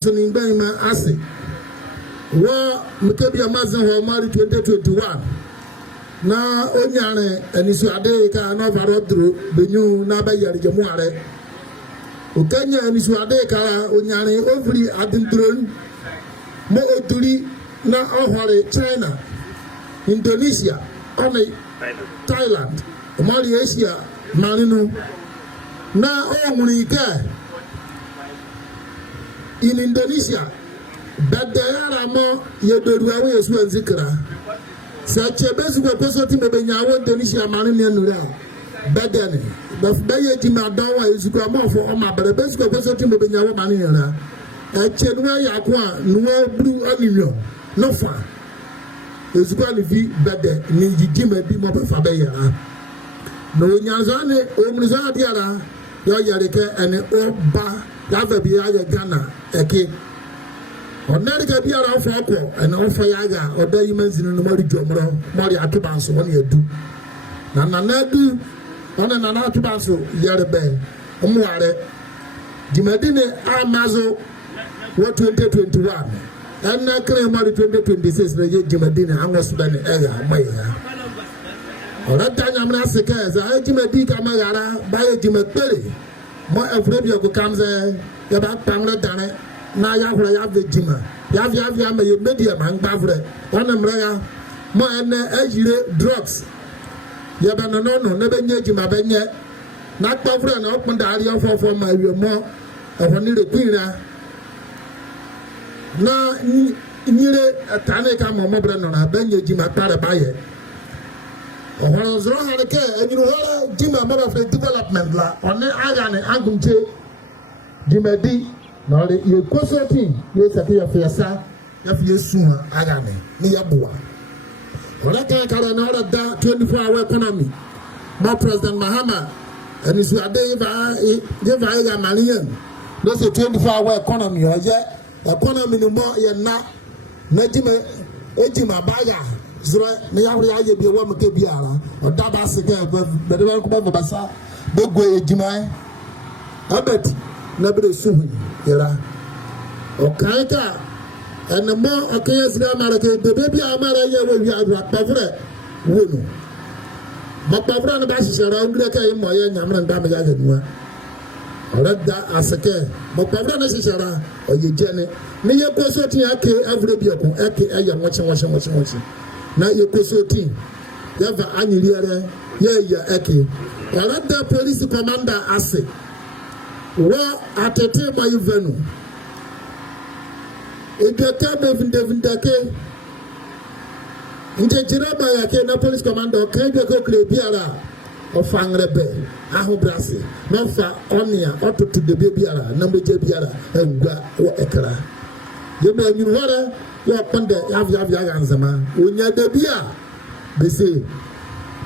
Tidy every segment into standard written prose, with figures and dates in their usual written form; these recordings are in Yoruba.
Sunimba Ase. Wa Mukebi Amazon Homari 2021. Na Onyane and Isuade Kana Varodru, Benu Naba Yarijamuare. Ukanya and Isuade Kara Onyane Ovri Adindrun Mo Oturi Na Ohare China, Indonesia, One Thailand, Malaysia, Marino. Na Omunika in Indonesia, but there are more Yedoruawe as well Zikra. Such a basic person to Benyawa, Indonesia, Marino, but then, but Bayajima Dawa is grammar for Oma, but a basic person to Benyawa Manina. A Chenua Yakwa, no blue onion, no far. It's going to be better, Ninji Jimmy Bimo Fabaya. No Yazane, Omuzadiara, Yarika, and Oba, Lava Biaga Ghana, Eke. Or Nerika Biara of Oko, and Ofayaga, or Diamonds in the Mori Jomro, Mori Atubans, one year do. Nanadu, on an Atubanso, Yarabe, Omuare, Dimadine Amazo, what 2021, and now claim 2026, the Dimadine, I was spending Ega, Maya. That time I'm not sick as I Jimmy Camara by Jimmy Perry. More afraid you comes about Pamela Dane. Now you have the Jimmy. Yav medium and Bavre. One umbrella more and drugs. Yabano, never knew Jimmy Benya. Not Bavre and open the area for my more of a little queen. Now, nearly a Tanaka Mobran on a Benya Jimmy Parabaye. When I was wrong at the care, and you know, Jimmy, mother of the development, on the Agan and Agumche, Jimmy D. Now, you consulting, you say, Fiasa, if you soon Agane, Niabua. When I can't call another 24-hour economy, more President Mahama, and it's a day give I Malian. That's a 24-hour economy, or yet, economy no more, you're not, Najima, Ejima Baga. Zura na yawre bi wo mke biara o daba sege be de ko ba basa begwe ejimai abet na be suhu yera o kaita enmo akaya sira marake de bi amara ye wo wi agwa pavre wonu ma pavre na ba sisera ndure kai mo ye nyamra nda me ga gnuwa orada asake ma pavre na sisera o ye jene ne ye ko so ti ake avre bi ko ake aya wachi na yekosoti yava anyiriere ya eke orada police commander ase wa atete mayuvenu edeka bevindake njejira ba yake na police commander kaibe ko klebiara ofangrebe ahobrase na fa onia otutu de biara na meje biara engwa wo ekra yebe anyuwara ya pande ya ganzama onya de bia be say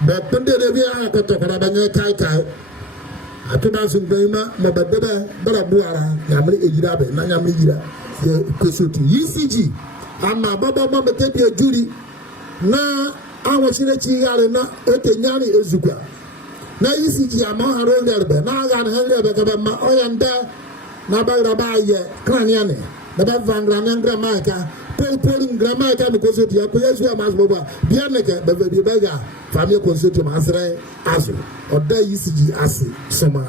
be pande de bia ko to kora banya kai atuba sun beima mabadada bara buara ya mri ejira be na nyamri ejira kosotu ECG ama baba mama te bi juri na awosire chi yare na otenyani ezukwa na ECG ama haro nderbe na ga na nderbe ka ba ma oyanda na ba raba ye kraniane na ba vangrana maika polling grammar can consult ya yesu amazboba bianeke bebe bega family consult masre aso oda ECG ase soma